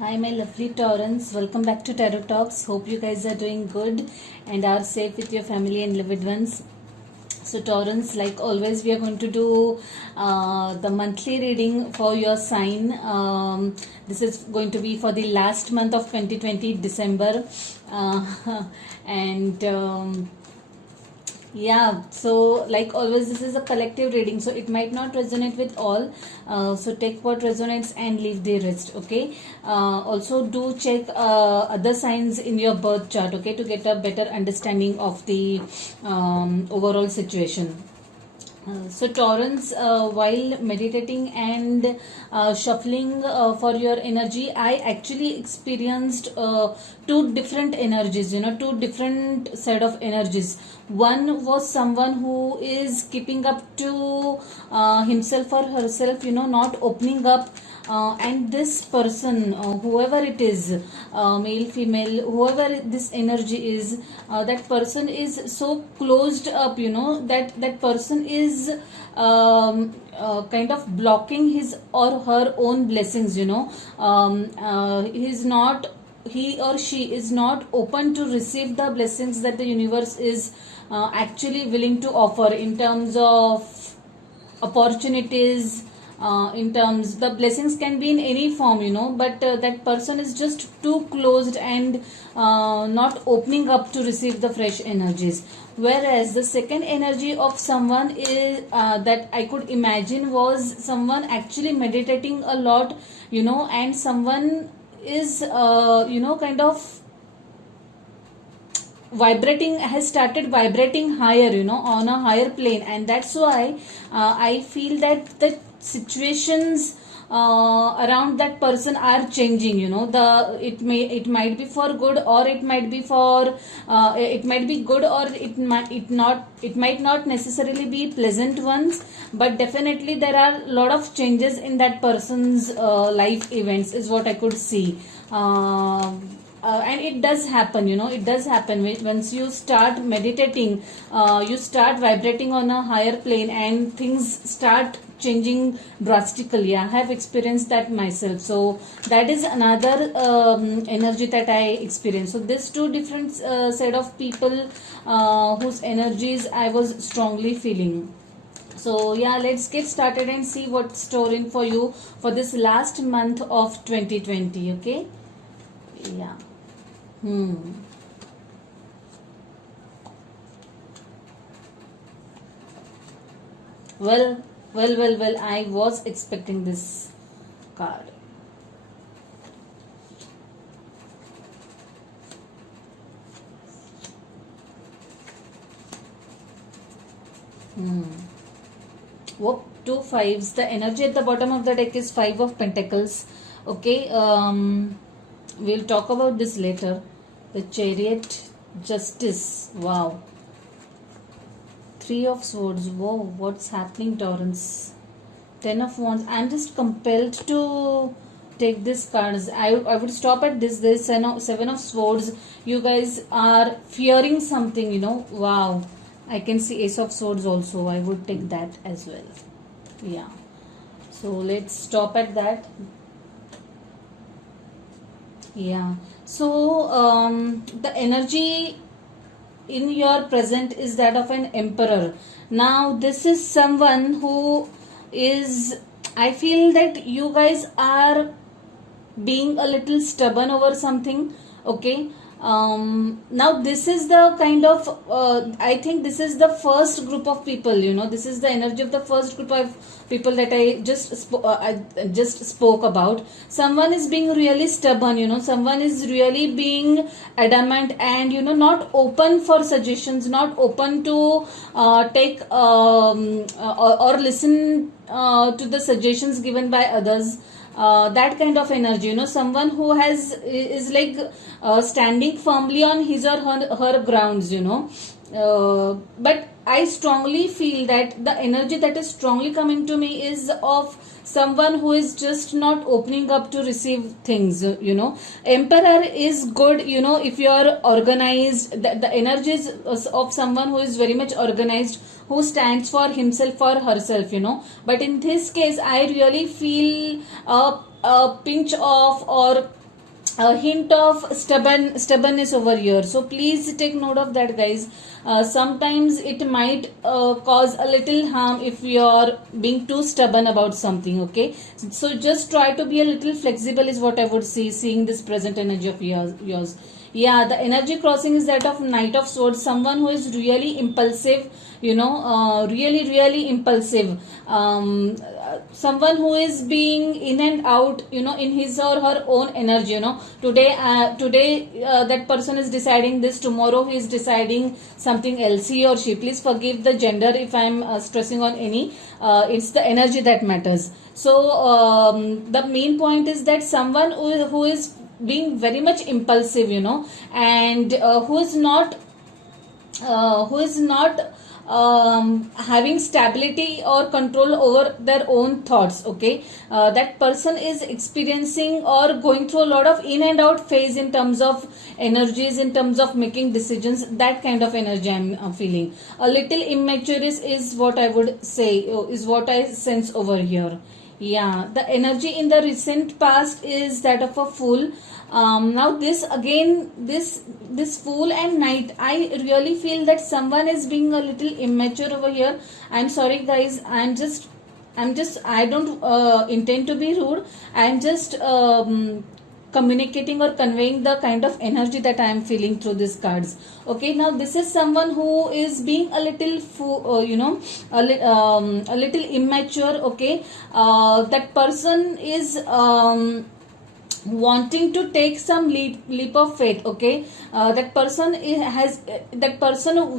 Hi, my lovely Taurans. Welcome back to Tarot Talks. Hope you guys are doing good and are safe with your family and loved ones. So, Taurans, like always, we are going to do the monthly reading for your sign. This is going to be for the last month of 2020, December. and Yeah, so like always, this is a collective reading, so it might not resonate with all. So take what resonates and leave the rest. Okay. Also, do check other signs in your birth chart. Okay, to get a better understanding of the overall situation. So Taurans, while meditating and shuffling for your energy, I actually experienced two different energies. Two different set of energies. One was someone who is keeping up to himself or herself. Not opening up. And this person, whoever it is, male, female, whoever this energy is, that person is so closed up, that person is kind of blocking his or her own blessings. He or she is not open to receive the blessings that the universe is actually willing to offer in terms of opportunities, in terms the blessings can be in any form, but that person is just too closed and not opening up to receive the fresh energies. Whereas the second energy of someone is that I could imagine was someone actually meditating a lot, and someone is kind of has started vibrating higher, on a higher plane, and that's why I feel that the situations around that person are changing. It might be for good, or it might be for it might be good, or it might not necessarily be pleasant ones, but definitely there are a lot of changes in that person's life events is what I could see. And it does happen, it does happen once you start meditating. You start vibrating on a higher plane and things start changing drastically. I have experienced that myself, so that is another energy that I experienced. So these two different set of people whose energies I was strongly feeling. So yeah, let's get started and see what's storing for you for this last month of 2020. Okay. Yeah. Well, I was expecting this card. Whoop, two fives. The energy at the bottom of the deck is Five of Pentacles. Okay, we'll talk about this later. The Chariot, Justice. Wow. Three of Swords. Whoa, what's happening, Taurans? Ten of Wands. I'm just compelled to take these cards. I would stop at this. There's Seven of Swords. You guys are fearing something, Wow. I can see Ace of Swords also. I would take that as well. Yeah. So let's stop at that. Yeah. So the energy in your present is that of an emperor. Now this is someone who is, I feel that you guys are being a little stubborn over something. Okay. Now this is the kind of I think this is the first group of people, this is the energy of the first group of people that I just spoke about. Someone is being really stubborn, someone is really being adamant and not open for suggestions, not open to take or listen to the suggestions given by others. That kind of energy, someone who is like standing firmly on his or her grounds, but I strongly feel that the energy that is strongly coming to me is of someone who is just not opening up to receive things. Emperor is good, if you are organized. The energy is of someone who is very much organized, who stands for himself or herself, but in this case I really feel a pinch of, or a hint of stubbornness over here, so please take note of that, guys. Sometimes it might cause a little harm if you're being too stubborn about something. Okay, so just try to be a little flexible is what I would say, seeing this present energy of yours. Yeah, the energy crossing is that of Knight of Swords, someone who is really impulsive, really impulsive. Someone who is being in and out, in his or her own energy. Today that person is deciding this, tomorrow he is deciding something else, he or she. Please forgive the gender if I am stressing on any. It's the energy that matters. So the main point is that someone who is being very much impulsive, and who is not having stability or control over their own thoughts. Okay, that person is experiencing or going through a lot of in and out phase in terms of energies, in terms of making decisions. That kind of energy I'm feeling. A little immature is what I would say, is what I sense over here. Yeah, the energy in the recent past is that of a Fool. Now this again, this Fool and Knight, I really feel that someone is being a little immature over here. I'm sorry, guys. I don't intend to be rude. I'm just communicating or conveying the kind of energy that I am feeling through these cards. Okay, now this is someone who is being a little a little immature. Okay, that person is wanting to take some leap of faith. Okay, that person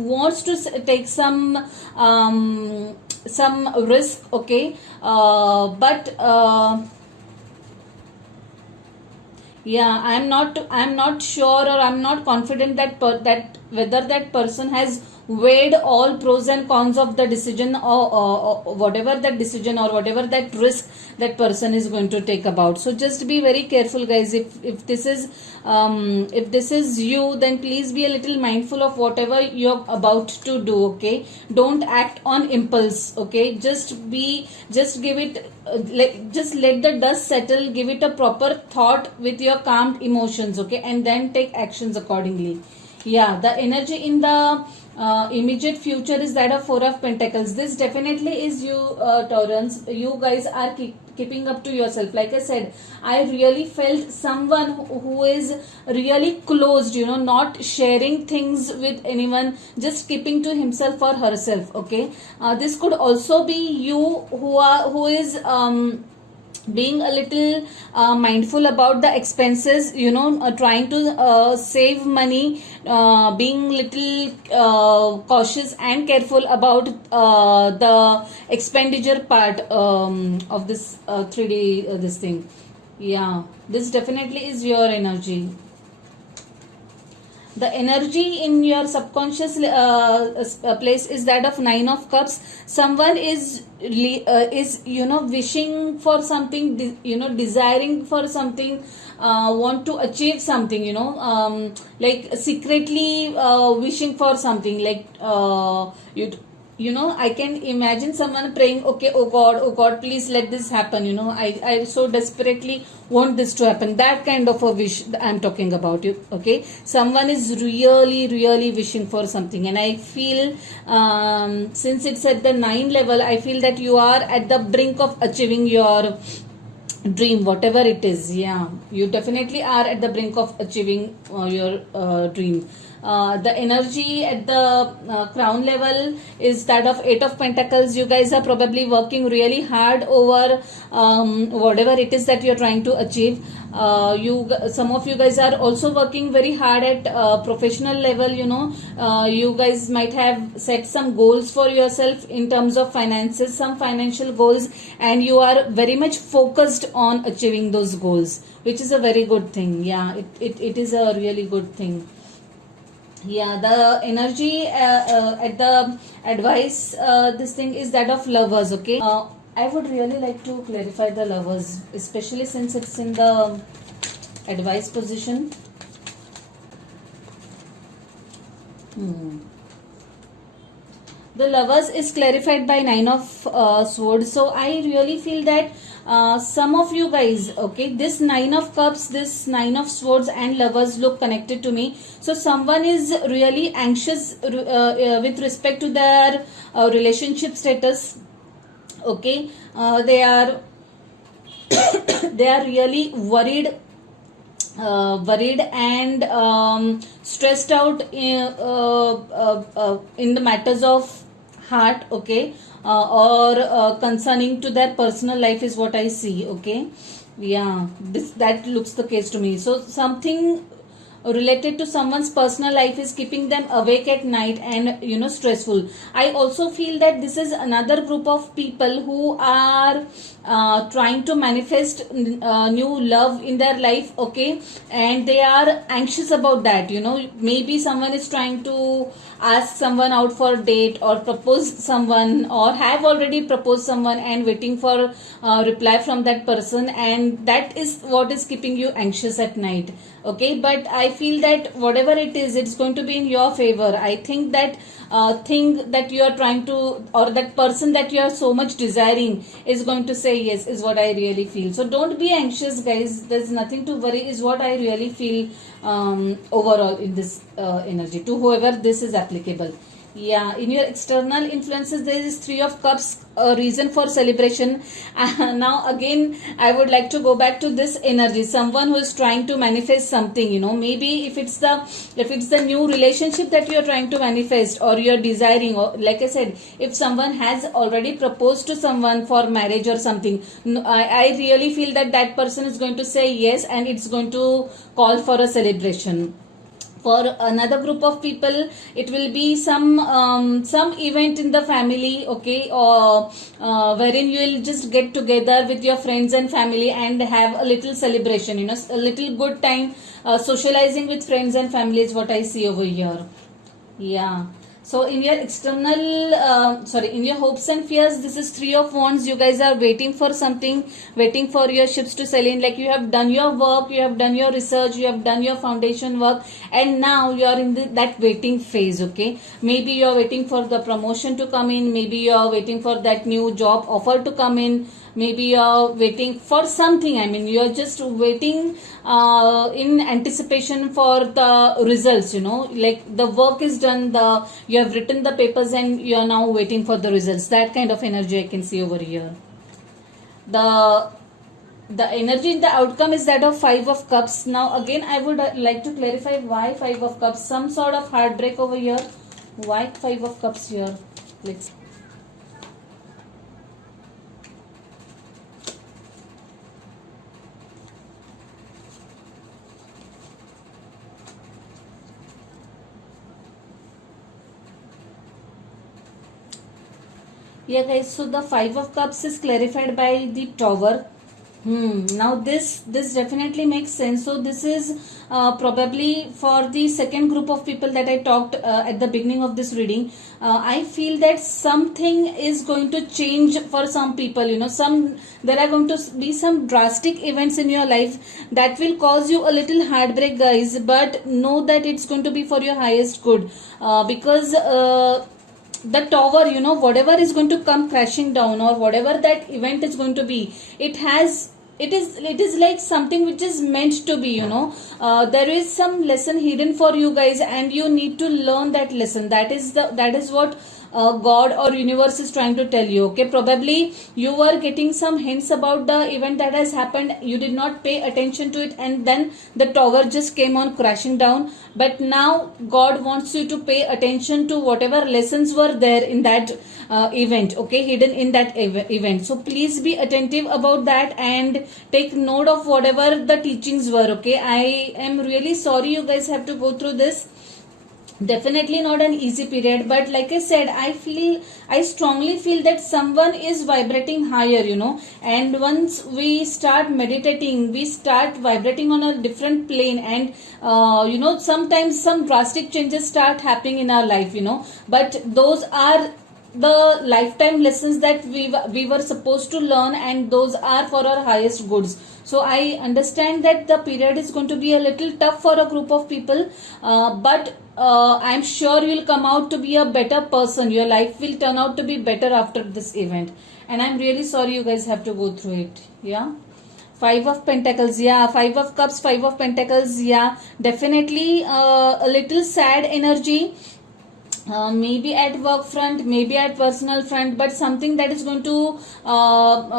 wants to take some risk. Okay, but yeah, I'm not sure, or I'm not confident that whether that person has weighed all pros and cons of the decision, or whatever that decision or whatever that risk that person is going to take about. So just be very careful, guys. If this is you, then please be a little mindful of whatever you're about to do. Okay, don't act on impulse. Okay, just give it, just let the dust settle, give it a proper thought with your calmed emotions. Okay, and then take actions accordingly. Yeah, the energy in the immediate future is that of Four of Pentacles. This definitely is you, Taurans. You guys are keeping up to yourself. Like I said, I really felt someone who is really closed, not sharing things with anyone, just keeping to himself or herself. Okay, this could also be you who is being a little mindful about the expenses, trying to save money, being little cautious and careful about the expenditure part of this 3D this thing. Yeah, this definitely is your energy. The energy in your subconscious place is that of Nine of Cups. Someone is wishing for something, desiring for something, want to achieve something, like secretly wishing for something, like I can imagine someone praying, okay, oh God, please let this happen. I so desperately want this to happen. That kind of a wish I'm talking about. Okay, someone is really wishing for something, and I feel since it's at the 9 level, I feel that you are at the brink of achieving your dream, whatever it is. Yeah, you definitely are at the brink of achieving your dream. The energy at the crown level is that of Eight of Pentacles. You guys are probably working really hard over whatever it is that you're trying to achieve. Some of you guys are also working very hard at professional level. You guys might have set some goals for yourself in terms of finances, some financial goals, and you are very much focused on achieving those goals, which is a very good thing. Yeah, it is a really good thing. Yeah, the energy at the advice this thing is that of Lovers. Okay, I would really like to clarify the Lovers, especially since it's in the advice position. The Lovers is clarified by Nine of Swords. So I really feel that some of you guys, okay, this Nine of Cups, this Nine of Swords and Lovers look connected to me. So someone is really anxious with respect to their relationship status. Okay, they are they are really worried and stressed out in the matters of heart. Okay, or concerning to their personal life is what I see. Okay, yeah, this that looks the case to me. So something related to someone's personal life is keeping them awake at night and stressful. I also feel that this is another group of people who are trying to manifest new love in their life. Okay, and they are anxious about that. Maybe someone is trying to ask someone out for a date or propose someone, or have already proposed someone and waiting for reply from that person, and that is what is keeping you anxious at night. Okay, but I feel that whatever it is, it's going to be in your favor. I think that thing that you are trying to, or that person that you are so much desiring, is going to say yes, is what I really feel. So don't be anxious, guys. There's nothing to worry, is what I really feel overall in this energy, to whoever this is applicable. Yeah, in your external influences, there is Three of Cups, a reason for celebration. Now again, I would like to go back to this energy. Someone who is trying to manifest something. Maybe if it's the new relationship that you are trying to manifest, or you are desiring, or like I said, if someone has already proposed to someone for marriage or something, I really feel that that person is going to say yes, and it's going to call for a celebration. For another group of people, it will be some event in the family. Okay, or wherein you will just get together with your friends and family and have a little celebration, a little good time socializing with friends and family is what I see over here. Yeah. So in your external, in your hopes and fears, this is Three of Wands. You guys are waiting for something, waiting for your ships to sail in. Like, you have done your work, you have done your research, you have done your foundation work, and now you are in that waiting phase. Okay, maybe you are waiting for the promotion to come in, maybe you are waiting for that new job offer to come in, maybe you are waiting for something. I mean, you are just waiting in anticipation for the results. Like, the work is done, you have written the papers, and you are now waiting for the results. That kind of energy I can see over here. The energy in the outcome is that of Five of Cups. Now again, I would like to clarify why Five of Cups. Some sort of heartbreak over here. Why Five of Cups here? Let's. Yeah, guys, so the Five of Cups is clarified by the Tower. Now this definitely makes sense. So this is probably for the second group of people that I talked at the beginning of this reading. I feel that something is going to change for some people. There are going to be some drastic events in your life that will cause you a little heartbreak, guys. But know that it's going to be for your highest good, because the Tower, whatever is going to come crashing down, or whatever that event is going to be, it is like something which is meant to be. There is some lesson hidden for you guys, and you need to learn that lesson. That is what God or universe is trying to tell you. Okay, probably you were getting some hints about the event that has happened, you did not pay attention to it, and then the Tower just came on crashing down. But now God wants you to pay attention to whatever lessons were there in that event, okay, hidden in that event. So please be attentive about that and take note of whatever the teachings were. Okay, I am really sorry you guys have to go through this. Definitely not an easy period, but like I said, I strongly feel that someone is vibrating higher, and once we start meditating, we start vibrating on a different plane, and sometimes some drastic changes start happening in our life, but those are the lifetime lessons that we were supposed to learn, and those are for our highest goods. So I understand that the period is going to be a little tough for a group of people, but I'm sure you'll come out to be a better person. Your life will turn out to be better after this event. and I'm really sorry you guys have to go through it. Yeah. Five of Pentacles, yeah. Five of Cups, Five of Pentacles, yeah. Definitely a little sad energy. Maybe at work front, maybe at personal front, but something that is going to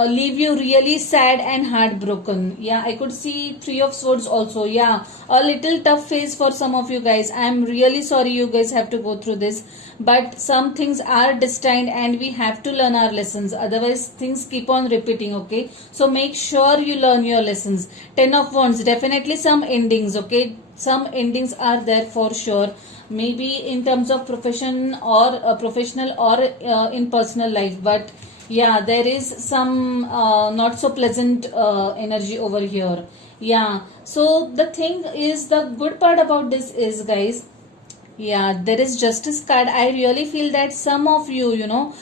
leave you really sad and heartbroken. Yeah, I could see Three of Swords also. Yeah, a little tough phase for some of you guys. I'm really sorry you guys have to go through this, but some things are destined and we have to learn our lessons. Otherwise, things keep on repeating, okay? So make sure you learn your lessons. Ten of Wands, definitely some endings, okay? Some endings are there for sure, maybe in terms of profession or professional or in personal life, but yeah, there is some not so pleasant energy over here. Yeah, so the thing is, the good part about this is, guys, yeah, there is Justice card. I really feel that some of you,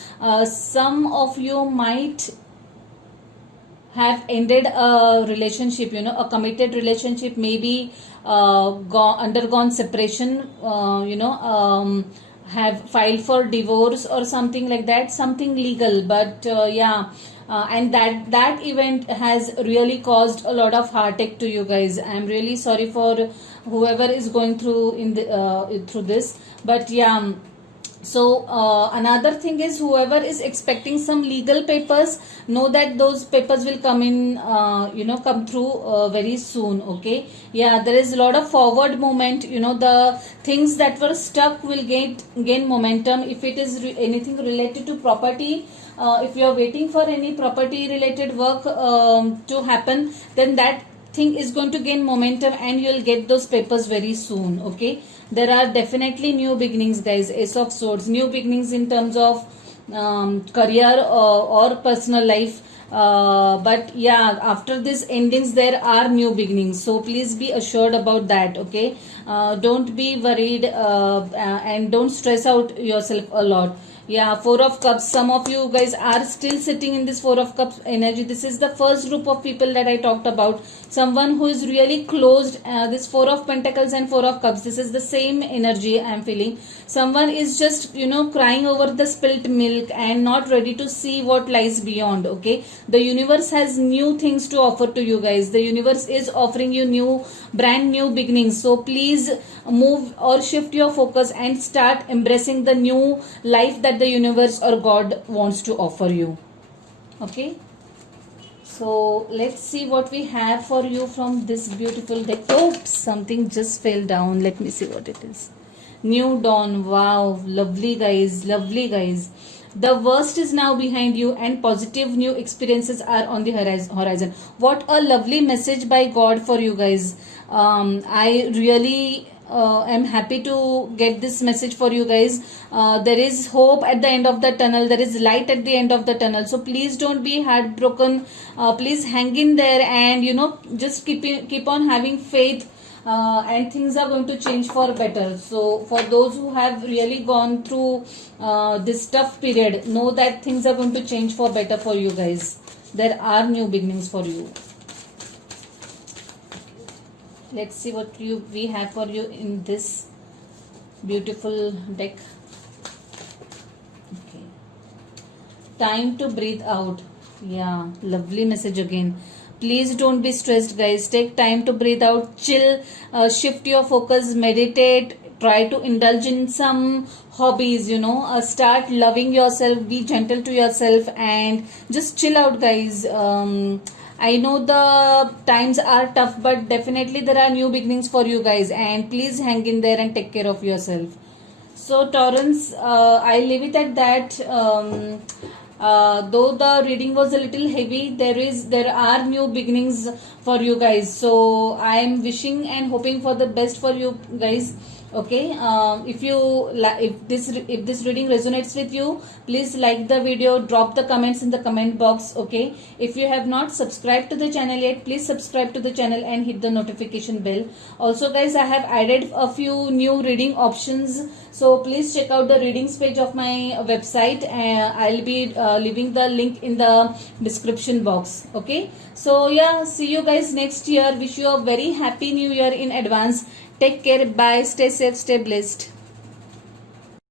some of you might have ended a relationship, a committed relationship, maybe undergone separation, have filed for divorce or something like that, something legal, but yeah. And that event has really caused a lot of heartache to you guys. I'm really sorry for whoever is going through through this, but yeah. So another thing is, whoever is expecting some legal papers, know that those papers will come in, come through very soon. Okay, yeah, there is a lot of forward movement. The things that were stuck will gain momentum. If it is anything related to property, if you are waiting for any property related work to happen, then that thing is going to gain momentum and you'll get those papers very soon. Okay, there are definitely new beginnings, guys. Ace of Swords, new beginnings in terms of career or personal life, but yeah, after this endings there are new beginnings, so please be assured about that. Okay, don't be worried and don't stress out yourself a lot. Yeah, Four of Cups, some of you guys are still sitting in this Four of Cups energy. This is the first group of people that I talked about, someone who is really closed. This Four of Pentacles and Four of Cups, this is the same energy I am feeling. Someone is just crying over the spilt milk and not ready to see what lies beyond. Okay, the universe has new things to offer to you guys. The universe is offering you brand new beginnings, so please move or shift your focus and start embracing the new life that the universe or God wants to offer you. Okay, so let's see what we have for you from this beautiful deck. Oops, something just fell down. Let me see what it is. New Dawn. Wow, lovely guys, lovely guys. The worst is now behind you and positive new experiences are on the horizon. What a lovely message by God for you guys. I really am happy to get this message for you guys. There is hope at the end of the tunnel. There is light at the end of the tunnel. So please don't be heartbroken. Please hang in there and just keep on having faith. And things are going to change for better. So for those who have really gone through this tough period, know that things are going to change for better for you guys. There are new beginnings for you. Let's see what we have for you in this beautiful deck. Okay, time to breathe out. Yeah, lovely message again. Please don't be stressed, guys. Take time to breathe out, chill, shift your focus, meditate, try to indulge in some hobbies, start loving yourself, be gentle to yourself and just chill out, guys. I know the times are tough, but definitely there are new beginnings for you guys, and please hang in there and take care of yourself. So Taurus, I leave it at that. Though the reading was a little heavy, there are new beginnings for you guys. So I am wishing and hoping for the best for you guys. Okay, if this reading resonates with you, please like the video, drop the comments in the comment box. Okay, if you have not subscribed to the channel yet, please subscribe to the channel and hit the notification bell. Also guys, I have added a few new reading options, so please check out the readings page of my website. I'll be leaving the link in the description box. Okay, so yeah, see you guys next year. Wish you a very happy new year in advance. Take care. Bye. Stay safe. Stay blessed.